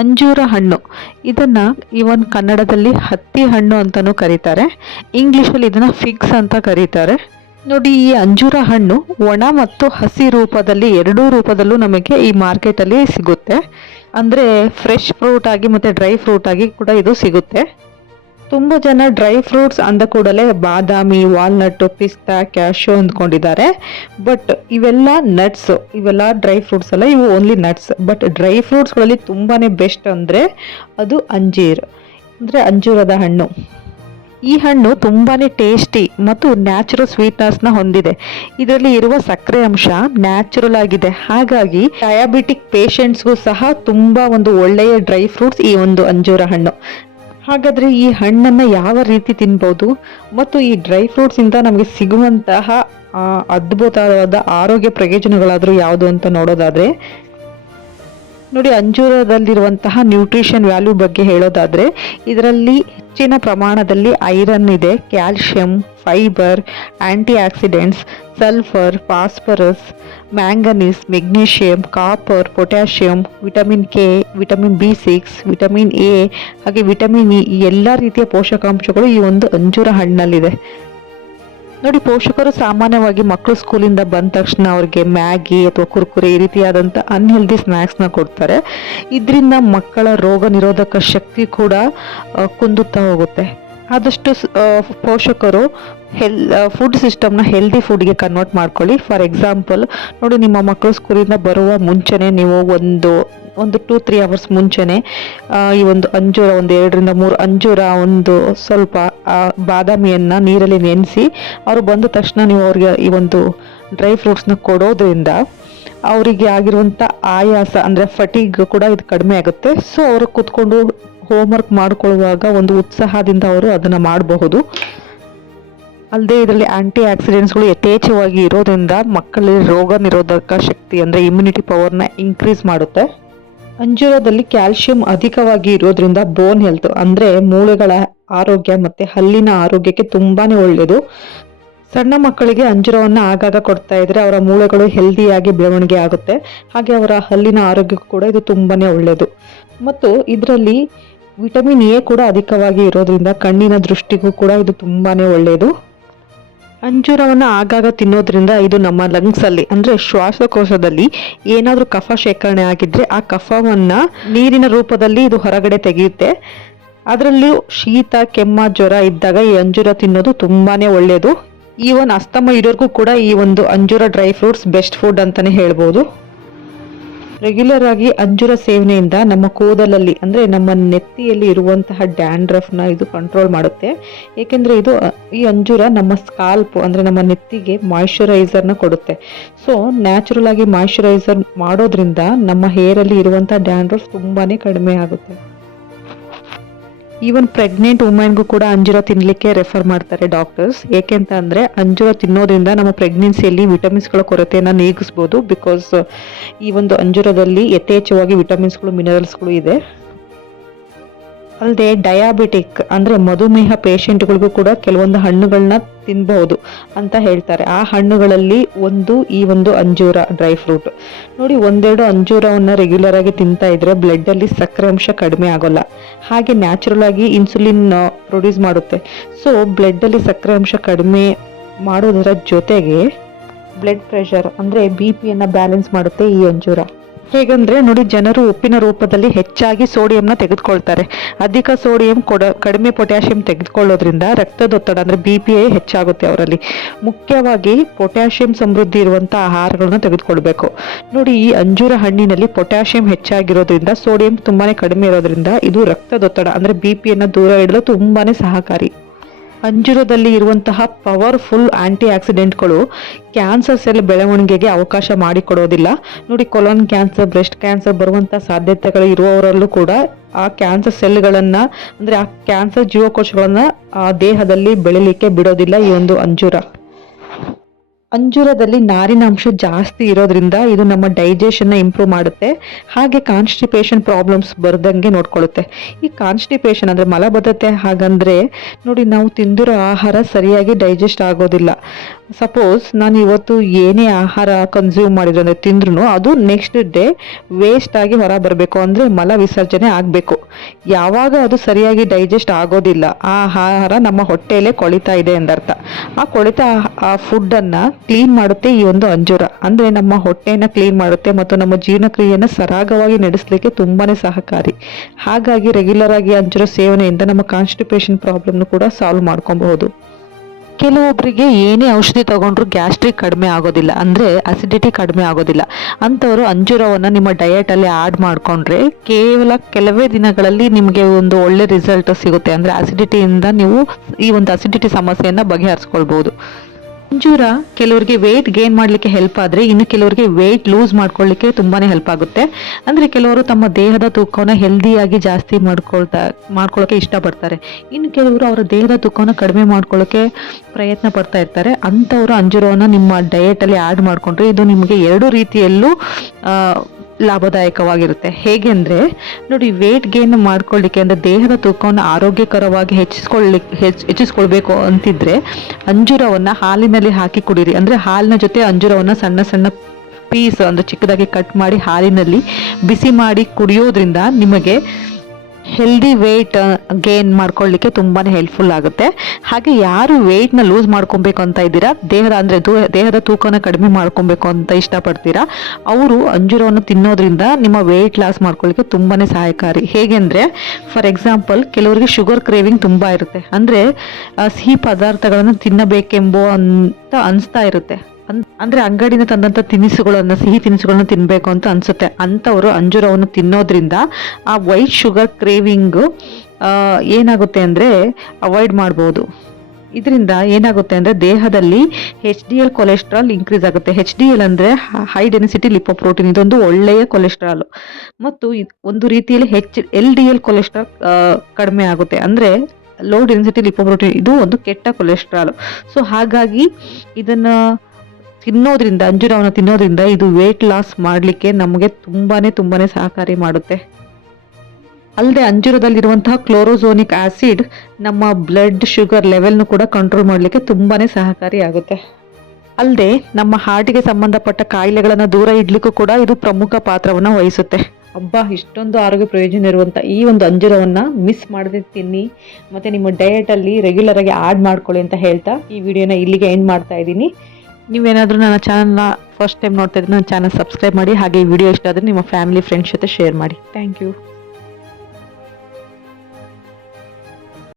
ಅಂಜೂರ ಹಣ್ಣು ಇದನ್ನು ಇವನ್ ಕನ್ನಡದಲ್ಲಿ ಹತ್ತಿ ಹಣ್ಣು ಅಂತಲೂ ಕರೀತಾರೆ. ಇಂಗ್ಲೀಷಲ್ಲಿ ಇದನ್ನು ಫಿಗ್ಸ್ ಅಂತ ಕರೀತಾರೆ. ನೋಡಿ, ಈ ಅಂಜೂರ ಹಣ್ಣು ಒಣ ಮತ್ತು ಹಸಿ ರೂಪದಲ್ಲಿ ಎರಡೂ ರೂಪದಲ್ಲೂ ನಮಗೆ ಈ ಮಾರ್ಕೆಟಲ್ಲಿ ಸಿಗುತ್ತೆ. ಅಂದರೆ ಫ್ರೆಶ್ ಫ್ರೂಟ್ ಆಗಿ ಮತ್ತು ಡ್ರೈ ಫ್ರೂಟ್ ಆಗಿ ಕೂಡ ಇದು ಸಿಗುತ್ತೆ. ತುಂಬ ಜನ ಡ್ರೈ ಫ್ರೂಟ್ಸ್ ಅಂದ ಕೂಡಲೇ ಬಾದಾಮಿ, ವಾಲ್ನಟ್ಟು, ಪಿಸ್ತಾ, ಕ್ಯಾಶ್ಯೂ ಅಂದ್ಕೊಂಡಿದ್ದಾರೆ. ಬಟ್ ಇವೆಲ್ಲ ನಟ್ಸ್, ಇವೆಲ್ಲ ಡ್ರೈ ಫ್ರೂಟ್ಸ್ ಅಲ್ಲ, ಇವು ಓನ್ಲಿ ನಟ್ಸ್. ಬಟ್ ಡ್ರೈ ಫ್ರೂಟ್ಸ್ಗಳಲ್ಲಿ ತುಂಬಾ ಬೆಸ್ಟ್ ಅಂದರೆ ಅದು ಅಂಜೀರ್, ಅಂದರೆ ಅಂಜೂರದ ಹಣ್ಣು. ಈ ಹಣ್ಣು ತುಂಬಾ ಟೇಸ್ಟಿ ಮತ್ತು ನ್ಯಾಚುರಲ್ ಸ್ವೀಟ್ನೆಸ್ನ ಹೊಂದಿದೆ. ಇದರಲ್ಲಿ ಇರುವ ಸಕ್ಕರೆ ಅಂಶ ನ್ಯಾಚುರಲ್ ಆಗಿದೆ. ಹಾಗಾಗಿ ಡಯಾಬಿಟಿಕ್ ಪೇಷಂಟ್ಸ್ಗೂ ಸಹ ತುಂಬ ಒಂದು ಒಳ್ಳೆಯ ಡ್ರೈ ಫ್ರೂಟ್ಸ್ ಈ ಒಂದು ಅಂಜೂರ ಹಣ್ಣು. ಹಾಗಾದರೆ ಈ ಹಣ್ಣನ್ನು ಯಾವ ರೀತಿ ತಿನ್ಬೋದು ಮತ್ತು ಈ ಡ್ರೈ ಫ್ರೂಟ್ಸಿಂದ ನಮಗೆ ಸಿಗುವಂತಹ ಅದ್ಭುತವಾದ ಆರೋಗ್ಯ ಪ್ರಯೋಜನಗಳಾದರೂ ಯಾವುದು ಅಂತ ನೋಡೋದಾದರೆ, ನೋಡಿ, ಅಂಜೂರದಲ್ಲಿರುವಂತಹ ನ್ಯೂಟ್ರಿಷನ್ ವ್ಯಾಲ್ಯೂ ಬಗ್ಗೆ ಹೇಳೋದಾದರೆ ಇದರಲ್ಲಿ ಹೆಚ್ಚಿನ ಪ್ರಮಾಣದಲ್ಲಿ ಐರನ್ ಇದೆ, calcium, fibre, anti accidents, sulphur, phosphorus, manganese, magnesium, copper, potassium, vitamin K, vitamin B6, vitamin A ಹಾಗೆ ವಿಟಮಿನ್ ಇ, ಈ ಎಲ್ಲ ರೀತಿಯ ಪೋಷಕಾಂಶಗಳು ಈ ಒಂದು ಅಂಜೂರ ಹಣ್ಣಲ್ಲಿದೆ. ನೋಡಿ, ಪೋಷಕರು ಸಾಮಾನ್ಯವಾಗಿ ಮಕ್ಕಳು ಸ್ಕೂಲಿಂದ ಬಂದ ತಕ್ಷಣ ಅವ್ರಿಗೆ ಮ್ಯಾಗಿ ಅಥವಾ ಕುರ್ಕುರೆ ಈ ರೀತಿಯಾದಂಥ ಅನ್ಹೆಲ್ದಿ ಸ್ನ್ಯಾಕ್ಸ್ನ ಕೊಡ್ತಾರೆ. ಇದರಿಂದ ಮಕ್ಕಳ ರೋಗ ನಿರೋಧಕ ಶಕ್ತಿ ಕೂಡ ಕುಂದುತ್ತಾ ಹೋಗುತ್ತೆ. ಆದಷ್ಟು ಪೋಷಕರು ಫುಡ್ ಸಿಸ್ಟಮ್ನ ಹೆಲ್ದಿ ಫುಡ್ಗೆ ಕನ್ವರ್ಟ್ ಮಾಡ್ಕೊಳ್ಳಿ. ಫಾರ್ ಎಕ್ಸಾಂಪಲ್, ನೋಡಿ, ನಿಮ್ಮ ಮಕ್ಕಳು ಸ್ಕೂಲಿಂದ ಬರುವ ಮುಂಚೆನೇ ನೀವು ಒಂದು 2-3 ಅವರ್ಸ್ ಮುಂಚೆನೇ ಈ ಒಂದು ಅಂಜೂರ, 2-3 ಅಂಜೂರ, ಒಂದು ಸ್ವಲ್ಪ ಬಾದಾಮಿಯನ್ನು ನೀರಲ್ಲಿ ನೆನೆಸಿ ಅವರು ಬಂದ ತಕ್ಷಣ ನೀವು ಅವ್ರಿಗೆ ಈ ಒಂದು ಡ್ರೈ ಫ್ರೂಟ್ಸ್ನ ಕೊಡೋದ್ರಿಂದ ಅವರಿಗೆ ಆಗಿರುವಂಥ ಆಯಾಸ ಅಂದರೆ ಫಟಿಗ್ ಕೂಡ ಇದು ಕಡಿಮೆ ಆಗುತ್ತೆ. ಸೊ ಅವರು ಕೂತ್ಕೊಂಡು ಹೋಮ್ವರ್ಕ್ ಮಾಡಿಕೊಳ್ಳುವಾಗ ಒಂದು ಉತ್ಸಾಹದಿಂದ ಅವರು ಅದನ್ನು ಮಾಡಬಹುದು. ಅಲ್ಲದೆ ಇದರಲ್ಲಿ ಆ್ಯಂಟಿ ಆಕ್ಸಿಡೆಂಟ್ಸ್ಗಳು ಯಥೇಚ್ಛವಾಗಿ ಇರೋದ್ರಿಂದ ಮಕ್ಕಳಲ್ಲಿ ರೋಗ ನಿರೋಧಕ ಶಕ್ತಿ ಅಂದರೆ ಇಮ್ಯುನಿಟಿ ಪವರ್ನ ಇನ್ಕ್ರೀಸ್ ಮಾಡುತ್ತೆ. ಅಂಜೂರದಲ್ಲಿ ಕ್ಯಾಲ್ಶಿಯಂ ಅಧಿಕವಾಗಿ ಇರೋದ್ರಿಂದ ಬೋನ್ ಹೆಲ್ತ್ ಅಂದರೆ ಮೂಳೆಗಳ ಆರೋಗ್ಯ ಮತ್ತು ಹಲ್ಲಿನ ಆರೋಗ್ಯಕ್ಕೆ ತುಂಬಾ ಒಳ್ಳೆಯದು. ಸಣ್ಣ ಮಕ್ಕಳಿಗೆ ಅಂಜೂರವನ್ನು ಆಗಾಗ ಕೊಡ್ತಾ ಇದ್ರೆ ಅವರ ಮೂಳೆಗಳು ಹೆಲ್ದಿಯಾಗಿ ಬೆಳವಣಿಗೆ ಆಗುತ್ತೆ. ಹಾಗೆ ಅವರ ಹಲ್ಲಿನ ಆರೋಗ್ಯಕ್ಕೂ ಕೂಡ ಇದು ತುಂಬಾ ಒಳ್ಳೆಯದು. ಮತ್ತು ಇದರಲ್ಲಿ ವಿಟಮಿನ್ ಎ ಕೂಡ ಅಧಿಕವಾಗಿ ಇರೋದ್ರಿಂದ ಕಣ್ಣಿನ ದೃಷ್ಟಿಗೂ ಕೂಡ ಇದು ತುಂಬಾ ಒಳ್ಳೆಯದು. ಅಂಜೂರವನ್ನು ಆಗಾಗ ತಿನ್ನೋದ್ರಿಂದ ಇದು ನಮ್ಮ ಲಂಗ್ಸಲ್ಲಿ ಅಂದರೆ ಶ್ವಾಸಕೋಶದಲ್ಲಿ ಏನಾದರೂ ಕಫ ಶೇಖರಣೆ ಆಗಿದ್ದರೆ ಆ ಕಫವನ್ನು ನೀರಿನ ರೂಪದಲ್ಲಿ ಇದು ಹೊರಗಡೆ ತೆಗೆಯುತ್ತೆ. ಅದರಲ್ಲೂ ಶೀತ, ಕೆಮ್ಮ, ಜ್ವರ ಇದ್ದಾಗ ಈ ಅಂಜೂರ ತಿನ್ನೋದು ತುಂಬಾ ಒಳ್ಳೆಯದು. ಈವನ್ ಅಸ್ತಮ ಇರೋರ್ಗೂ ಕೂಡ ಈ ಒಂದು ಅಂಜೂರ ಡ್ರೈ ಫ್ರೂಟ್ಸ್ ಬೆಸ್ಟ್ ಫುಡ್ ಅಂತಲೇ ಹೇಳ್ಬೋದು. ರೆಗ್ಯುಲರ್ ಆಗಿ ಅಂಜೂರ ಸೇವನೆಯಿಂದ ನಮ್ಮ ಕೂದಲಲ್ಲಿ ಅಂದರೆ ನಮ್ಮ ನೆತ್ತಿಯಲ್ಲಿ ಇರುವಂತಹ ಡ್ಯಾಂಡ್ರಫ್ನ ಇದು ಕಂಟ್ರೋಲ್ ಮಾಡುತ್ತೆ. ಏಕೆಂದರೆ ಈ ಅಂಜೂರ ನಮ್ಮ ಸ್ಕಾಲ್ಪ್ ಅಂದರೆ ನಮ್ಮ ನೆತ್ತಿಗೆ ಮಾಯಿಶ್ಚರೈಸರ್ನ ಕೊಡುತ್ತೆ. ಸೊ ನ್ಯಾಚುರಲ್ ಆಗಿ ಮಾಯಿಶ್ಚರೈಸರ್ ಮಾಡೋದ್ರಿಂದ ನಮ್ಮ ಹೇರಲ್ಲಿ ಇರುವಂಥ ಡ್ಯಾಂಡ್ರಫ್ ತುಂಬಾ ಕಡಿಮೆ ಆಗುತ್ತೆ. ಈವನ್ ಪ್ರೆಗ್ನೆಂಟ್ ವುಮೆನ್ಗೂ ಕೂಡ ಅಂಜೂರ ತಿನ್ನಲಿಕ್ಕೆ ರೆಫರ್ ಮಾಡ್ತಾರೆ ಡಾಕ್ಟರ್ಸ್. ಏಕೆಂತ ಅಂದರೆ ಅಂಜೂರ ತಿನ್ನೋದ್ರಿಂದ ನಮ್ಮ ಪ್ರೆಗ್ನೆನ್ಸಿಯಲ್ಲಿ ವಿಟಮಿನ್ಸ್ಗಳ ಕೊರತೆಯನ್ನು ನೀಗಿಸ್ಬೋದು. ಬಿಕಾಸ್ ಈ ಒಂದು ಅಂಜೂರದಲ್ಲಿ ಯಥೇಚ್ಛವಾಗಿ ವಿಟಮಿನ್ಸ್ಗಳು, ಮಿನರಲ್ಸ್ಗಳು ಇದೆ. ಅಲ್ಲದೆ ಡಯಾಬಿಟಿಕ್ ಅಂದರೆ ಮಧುಮೇಹ ಪೇಷಂಟ್ಗಳಿಗೂ ಕೂಡ ಕೆಲವೊಂದು ಹಣ್ಣುಗಳನ್ನ ತಿನ್ಬಹುದು ಅಂತ ಹೇಳ್ತಾರೆ. ಆ ಹಣ್ಣುಗಳಲ್ಲಿ ಈ ಒಂದು ಅಂಜೂರ ಡ್ರೈ ಫ್ರೂಟ್. ನೋಡಿ, 1-2 ಅಂಜೂರವನ್ನು ರೆಗ್ಯುಲರ್ ಆಗಿ ತಿಂತಾ ಇದ್ರೆ ಬ್ಲಡ್ಡಲ್ಲಿ ಸಕ್ಕರೆ ಅಂಶ ಕಡಿಮೆ ಆಗೋಲ್ಲ. ಹಾಗೆ ನ್ಯಾಚುರಲ್ ಆಗಿ ಇನ್ಸುಲಿನ್ ಪ್ರೊಡ್ಯೂಸ್ ಮಾಡುತ್ತೆ. ಸೊ ಬ್ಲಡ್ಡಲ್ಲಿ ಸಕ್ಕರೆ ಅಂಶ ಕಡಿಮೆ ಮಾಡೋದರ ಜೊತೆಗೆ ಬ್ಲಡ್ ಪ್ರೆಷರ್ ಅಂದರೆ BP ಬ್ಯಾಲೆನ್ಸ್ ಮಾಡುತ್ತೆ ಈ ಅಂಜೂರ. ಹೇಗಂದರೆ ನೋಡಿ, ಜನರು ಉಪ್ಪಿನ ರೂಪದಲ್ಲಿ ಹೆಚ್ಚಾಗಿ ಸೋಡಿಯಂನ ತೆಗೆದುಕೊಳ್ತಾರೆ. ಅಧಿಕ ಸೋಡಿಯಂ ಕಡಿಮೆ ಪೊಟ್ಯಾಷಿಯಂ ತೆಗೆದುಕೊಳ್ಳೋದ್ರಿಂದ ರಕ್ತದೊತ್ತಡ ಅಂದರೆ BPI ಹೆಚ್ಚಾಗುತ್ತೆ ಅವರಲ್ಲಿ. ಮುಖ್ಯವಾಗಿ ಪೊಟ್ಯಾಷಿಯಂ ಸಮೃದ್ಧಿ ಇರುವಂಥ ಆಹಾರಗಳನ್ನ ತೆಗೆದುಕೊಳ್ಬೇಕು. ನೋಡಿ, ಈ ಅಂಜೂರ ಹಣ್ಣಿನಲ್ಲಿ ಪೊಟ್ಯಾಷಿಯಂ ಹೆಚ್ಚಾಗಿರೋದ್ರಿಂದ ಸೋಡಿಯಂ ತುಂಬಾ ಕಡಿಮೆ ಇರೋದ್ರಿಂದ ಇದು ರಕ್ತದೊತ್ತಡ ಅಂದರೆ BP ದೂರ ಇಡಲು ತುಂಬಾ ಸಹಕಾರಿ. ಅಂಜೂರದಲ್ಲಿ ಇರುವಂತಹ ಪವರ್ಫುಲ್ ಆ್ಯಂಟಿ ಆಕ್ಸಿಡೆಂಟ್ಗಳು ಕ್ಯಾನ್ಸರ್ ಸೆಲ್ ಬೆಳವಣಿಗೆಗೆ ಅವಕಾಶ ಮಾಡಿಕೊಡೋದಿಲ್ಲ. ನೋಡಿ, ಕೊಲೊನ್ ಕ್ಯಾನ್ಸರ್, ಬ್ರೆಸ್ಟ್ ಕ್ಯಾನ್ಸರ್ ಬರುವಂಥ ಸಾಧ್ಯತೆಗಳು ಇರುವವರಲ್ಲೂ ಕೂಡ ಆ ಕ್ಯಾನ್ಸರ್ ಸೆಲ್ಗಳನ್ನು ಅಂದರೆ ಆ ಕ್ಯಾನ್ಸರ್ ಜೀವಕೋಶಗಳನ್ನು ದೇಹದಲ್ಲಿ ಬೆಳಿಲಿಕ್ಕೆ ಬಿಡೋದಿಲ್ಲ ಈ ಒಂದು ಅಂಜೂರ. ಅಂಜೂರದಲ್ಲಿ ನಾರಿನಾಂಶ ಜಾಸ್ತಿ ಇರೋದ್ರಿಂದ ಇದು ನಮ್ಮ ಡೈಜೆಷನ್ನ ಇಂಪ್ರೂವ್ ಮಾಡುತ್ತೆ, ಹಾಗೆ ಕಾನ್ಸ್ಟಿಪೇಷನ್ ಪ್ರಾಬ್ಲಮ್ಸ್ ಬರ್ದಂಗೆ ನೋಡ್ಕೊಳ್ಳುತ್ತೆ. ಈ ಕಾನ್ಸ್ಟಿಪೇಷನ್ ಅಂದರೆ ಮಲಬದ್ಧತೆ ಹಾಗಂದ್ರೆ ನೋಡಿ, ನಾವು ತಿಂದಿರೋ ಆಹಾರ ಸರಿಯಾಗಿ ಡೈಜೆಸ್ಟ್ ಆಗೋದಿಲ್ಲ. ಸಪೋಸ್ ನಾನು ಇವತ್ತು ಏನೇ ಆಹಾರ ಕನ್ಸ್ಯೂಮ್ ಮಾಡಿದ್ರು ಅಂದರೆ ತಿಂದ್ರೂ ಅದು ನೆಕ್ಸ್ಟ್ ಡೇ ವೇಸ್ಟ್ ಆಗಿ ಹೊರ ಬರಬೇಕು, ಅಂದರೆ ಮಲ ವಿಸರ್ಜನೆ ಆಗಬೇಕು. ಯಾವಾಗ ಅದು ಸರಿಯಾಗಿ ಡೈಜೆಸ್ಟ್ ಆಗೋದಿಲ್ಲ, ಆ ಆಹಾರ ನಮ್ಮ ಹೊಟ್ಟೆಯಲ್ಲೇ ಕೊಳಿತಾ ಇದೆ ಎಂದರ್ಥ. ಆ ಕೊಳಿತ ಆ ಫುಡ್ಡನ್ನು ಕ್ಲೀನ್ ಮಾಡುತ್ತೆ ಈ ಒಂದು ಅಂಜೂರ. ಅಂದರೆ ನಮ್ಮ ಹೊಟ್ಟೆಯನ್ನು ಕ್ಲೀನ್ ಮಾಡುತ್ತೆ ಮತ್ತು ನಮ್ಮ ಜೀರ್ಣಕ್ರಿಯೆಯನ್ನು ಸರಾಗವಾಗಿ ನಡೆಸಲಿಕ್ಕೆ ತುಂಬಾ ಸಹಕಾರಿ. ಹಾಗಾಗಿ ರೆಗ್ಯುಲರ್ ಆಗಿ ಅಂಜೂರ ಸೇವನೆಯಿಂದ ನಮ್ಮ ಕಾನ್ಸ್ಟಿಪೇಷನ್ ಪ್ರಾಬ್ಲಮ್ನು ಕೂಡ ಸಾಲ್ವ್ ಮಾಡ್ಕೊಬಹುದು. ಕೆಲವೊಬ್ಬರಿಗೆ ಏನೇ ಔಷಧಿ ತಗೊಂಡ್ರು ಗ್ಯಾಸ್ಟ್ರಿಕ್ ಕಡಿಮೆ ಆಗೋದಿಲ್ಲ, ಅಂದರೆ ಅಸಿಡಿಟಿ ಕಡಿಮೆ ಆಗೋದಿಲ್ಲ. ಅಂಥವರು ಅಂಜೂರವನ್ನು ನಿಮ್ಮ ಡಯಟಲ್ಲಿ ಆ್ಯಡ್ ಮಾಡಿಕೊಂಡ್ರೆ ಕೇವಲ ಕೆಲವೇ ದಿನಗಳಲ್ಲಿ ನಿಮಗೆ ಒಂದು ಒಳ್ಳೆ ರಿಸಲ್ಟ್ ಸಿಗುತ್ತೆ. ಅಂದರೆ ಅಸಿಡಿಟಿಯಿಂದ ನೀವು ಈ ಒಂದು ಅಸಿಡಿಟಿ ಸಮಸ್ಯೆಯನ್ನು ಬಗೆಹರಿಸ್ಕೊಳ್ಬೋದು. ಅಂಜೂರ ಕೆಲವರಿಗೆ ವೆಯ್ಟ್ ಗೇನ್ ಮಾಡಲಿಕ್ಕೆ ಹೆಲ್ಪ್ ಆದರೆ, ಇನ್ನು ಕೆಲವರಿಗೆ ವೆಯ್ಟ್ ಲೂಸ್ ಮಾಡ್ಕೊಳ್ಳಿಕ್ಕೆ ತುಂಬಾ ಹೆಲ್ಪ್ ಆಗುತ್ತೆ. ಅಂದರೆ ಕೆಲವರು ತಮ್ಮ ದೇಹದ ತೂಕವನ್ನು ಹೆಲ್ದಿಯಾಗಿ ಜಾಸ್ತಿ ಮಾಡ್ಕೊಳ್ಳೋಕೆ ಇಷ್ಟಪಡ್ತಾರೆ. ಇನ್ನು ಕೆಲವರು ಅವರ ದೇಹದ ತೂಕವನ್ನು ಕಡಿಮೆ ಮಾಡ್ಕೊಳ್ಳೋಕೆ ಪ್ರಯತ್ನ ಪಡ್ತಾ ಇರ್ತಾರೆ. ಅಂಥವರು ಅಂಜೂರವನ್ನು ನಿಮ್ಮ ಡಯಟಲ್ಲಿ ಆ್ಯಡ್ ಮಾಡಿಕೊಂಡ್ರೆ ಇದು ನಿಮಗೆ ಎರಡು ರೀತಿಯಲ್ಲೂ ಲಾಭದಾಯಕವಾಗಿರುತ್ತೆ. ಹೇಗೆ ಅಂದರೆ ನೋಡಿ, ವೆಯ್ಟ್ ಗೇನ್ ಮಾಡ್ಕೊಳ್ಳಿಕ್ಕೆ ಅಂದರೆ ದೇಹದ ತೂಕವನ್ನು ಆರೋಗ್ಯಕರವಾಗಿ ಹೆಚ್ಚಿಸ್ಕೊಳ್ಬೇಕು ಅಂತಿದ್ರೆ ಅಂಜೂರವನ್ನು ಹಾಲಿನಲ್ಲಿ ಹಾಕಿ ಕುಡೀರಿ. ಅಂದರೆ ಹಾಲಿನ ಜೊತೆ ಅಂಜೂರವನ್ನು ಸಣ್ಣ ಸಣ್ಣ ಪೀಸ್ ಅಂದರೆ ಚಿಕ್ಕದಾಗಿ ಕಟ್ ಮಾಡಿ ಹಾಲಿನಲ್ಲಿ ಬಿಸಿ ಮಾಡಿ ಕುಡಿಯೋದ್ರಿಂದ ನಿಮಗೆ ಹೆಲ್ದಿ ವೆಯ್ಟ್ ಗೇನ್ ಮಾಡ್ಕೊಳ್ಳಿಕ್ಕೆ ತುಂಬಾ ಹೆಲ್ಪ್ಫುಲ್ ಆಗುತ್ತೆ. ಹಾಗೆ ಯಾರು ವೆಯ್ಟ್ನ ಲೂಸ್ ಮಾಡ್ಕೊಬೇಕು ಅಂತ ಇದ್ದೀರಾ, ದೇಹದ ತೂಕನ ಕಡಿಮೆ ಮಾಡ್ಕೊಬೇಕು ಅಂತ ಇಷ್ಟಪಡ್ತೀರಾ, ಅವರು ಅಂಜೂರವನ್ನು ತಿನ್ನೋದ್ರಿಂದ ನಿಮ್ಮ ವೆಯ್ಟ್ ಲಾಸ್ ಮಾಡ್ಕೊಳ್ಳಿಕ್ಕೆ ತುಂಬಾ ಸಹಾಯಕಾರಿ. ಹೇಗೆಂದರೆ ಫಾರ್ ಎಕ್ಸಾಂಪಲ್, ಕೆಲವರಿಗೆ ಶುಗರ್ ಕ್ರೇವಿಂಗ್ ತುಂಬ ಇರುತ್ತೆ. ಅಂದರೆ ಸಿಹಿ ಪದಾರ್ಥಗಳನ್ನು ತಿನ್ನಬೇಕೆಂಬೋ ಅಂತ ಅನಿಸ್ತಾ ಇರುತ್ತೆ. ಅಂದರೆ ಅಂಗಡಿನ ತಂದಂಥ ಸಿಹಿ ತಿನಿಸುಗಳನ್ನು ತಿನ್ನಬೇಕು ಅಂತ ಅನಿಸುತ್ತೆ. ಅಂಥವರು ಅಂಜೂರವನ್ನು ತಿನ್ನೋದ್ರಿಂದ ಆ ವೈಟ್ ಶುಗರ್ ಕ್ರೇವಿಂಗು ಏನಾಗುತ್ತೆ ಅಂದರೆ ಅವಾಯ್ಡ್ ಮಾಡ್ಬೋದು. ಇದರಿಂದ ಏನಾಗುತ್ತೆ ಅಂದರೆ ದೇಹದಲ್ಲಿ HDL ಕೊಲೆಸ್ಟ್ರಾಲ್ ಇನ್ಕ್ರೀಸ್ ಆಗುತ್ತೆ. HDL ಅಂದರೆ ಹೈ ಡೆನ್ಸಿಟಿ ಲಿಪೋಪ್ರೋಟೀನ್, ಇದೊಂದು ಒಳ್ಳೆಯ ಕೊಲೆಸ್ಟ್ರಾಲ್. ಮತ್ತು ಒಂದು ರೀತಿಯಲ್ಲಿ LDL ಕೊಲೆಸ್ಟ್ರಾಲ್ ಕಡಿಮೆ ಆಗುತ್ತೆ. ಅಂದರೆ ಲೋ ಡೆನ್ಸಿಟಿ ಲಿಪೋಪ್ರೋಟೀನ್ ಇದು ಒಂದು ಕೆಟ್ಟ ಕೊಲೆಸ್ಟ್ರಾಲ್. ಸೊ ಹಾಗಾಗಿ ಇದನ್ನು ಅಂಜೂರವನ್ನು ತಿನ್ನೋದ್ರಿಂದ ಇದು ವೆಯ್ಟ್ ಲಾಸ್ ಮಾಡಲಿಕ್ಕೆ ನಮಗೆ ತುಂಬಾ ಸಹಕಾರಿ ಮಾಡುತ್ತೆ. ಅಲ್ಲದೆ ಅಂಜೂರದಲ್ಲಿರುವಂತಹ ಕ್ಲೋರೋಸೋನಿಕ್ ಆಸಿಡ್ ನಮ್ಮ ಬ್ಲಡ್ ಶುಗರ್ ಲೆವೆಲ್ನು ಕೂಡ ಕಂಟ್ರೋಲ್ ಮಾಡಲಿಕ್ಕೆ ತುಂಬಾ ಸಹಕಾರಿ ಆಗುತ್ತೆ. ಅಲ್ಲದೆ ನಮ್ಮ ಹಾರ್ಟಿಗೆ ಸಂಬಂಧಪಟ್ಟ ಕಾಯಿಲೆಗಳನ್ನು ದೂರ ಇಡ್ಲಿಕ್ಕೂ ಕೂಡ ಇದು ಪ್ರಮುಖ ಪಾತ್ರವನ್ನು ವಹಿಸುತ್ತೆ. ಇಷ್ಟೊಂದು ಆರೋಗ್ಯ ಪ್ರಯೋಜನ ಇರುವಂಥ ಈ ಒಂದು ಅಂಜೂರವನ್ನು ಮಿಸ್ ಮಾಡದೆ ತಿನ್ನಿ, ಮತ್ತು ನಿಮ್ಮ ಡಯಟಲ್ಲಿ ರೆಗ್ಯುಲರ್ ಆಗಿ ಆ್ಯಡ್ ಮಾಡ್ಕೊಳ್ಳಿ ಅಂತ ಹೇಳ್ತಾ ಈ ವಿಡಿಯೋನ ಇಲ್ಲಿಗೆ ಎಂಡ್ ಮಾಡ್ತಾ ಇದ್ದೀನಿ. ನೀವೇನಾದರೂ ನನ್ನ ಚಾನಲ್ನ ಫಸ್ಟ್ ಟೈಮ್ ನೋಡ್ತಾ ಇದ್ರೆ ನನ್ನ ಚಾನಲ್ ಸಬ್ಸ್ಕ್ರೈಬ್ ಮಾಡಿ. ಹಾಗೆ ಈ ವಿಡಿಯೋ ಇಷ್ಟ ಆದರೆ ನಿಮ್ಮ ಫ್ಯಾಮಿಲಿ ಫ್ರೆಂಡ್ಸ್ ಜೊತೆ ಶೇರ್ ಮಾಡಿ. Thank you.